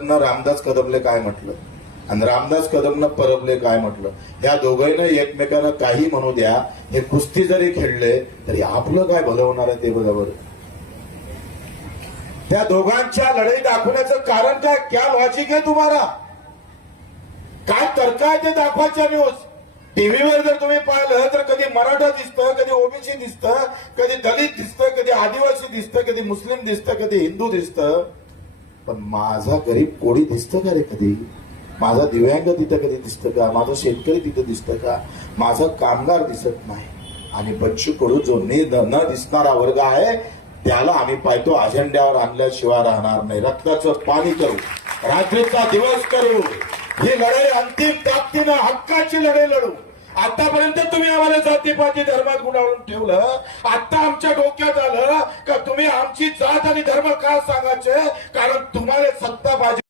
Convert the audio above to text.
रामदास कदमले काय म्हटलं आणि रामदास कदमनं परबले काय म्हटलं, या दोघांना एकमेकांना काही म्हणू द्या, हे कुस्ती जरी खेळले तरी आपलं काय भलं होणार आहे ते बघा बरं. त्या दोघांच्या लढाई दाखवण्याचं कारण काय, क्या लॉजिक आहे तुम्हाला, काय तर्क आहे ते दाखवायच्या न्यूज. टीव्हीवर जर तुम्ही पाहिलं तर कधी मराठा दिसतं, कधी ओबीसी दिसतं, कधी दलित दिसतं, कधी आदिवासी दिसतं, कधी मुस्लिम दिसतं, कधी हिंदू दिसतं, पण माझा गरीब कोळी दिसतं का रे कधी, माझा दिव्यांग तिथं कधी दिसतं का, माझा शेतकरी तिथं दिसतं का, माझा कामगार दिसत नाही. आणि बच्चू कडू जो न दिसणारा वर्ग आहे त्याला आम्ही पाहतो अजेंड्यावर आणल्याशिवाय राहणार नाही. रक्ताचं पाणी करू, रात्रीचा दिवस करू, ही लढाई अंतिम ताकदीनं हक्काची लढाई लढू. आतापर्यंत तुम्ही आम्हाला जातीपाती धर्मात गुंडाळून ठेवलं, आता आमच्या डोक्यात आलं का तुम्ही आमची जात आणि धर्म का सांगायचे, कारण तुम्हाला सत्ता पाहिजे.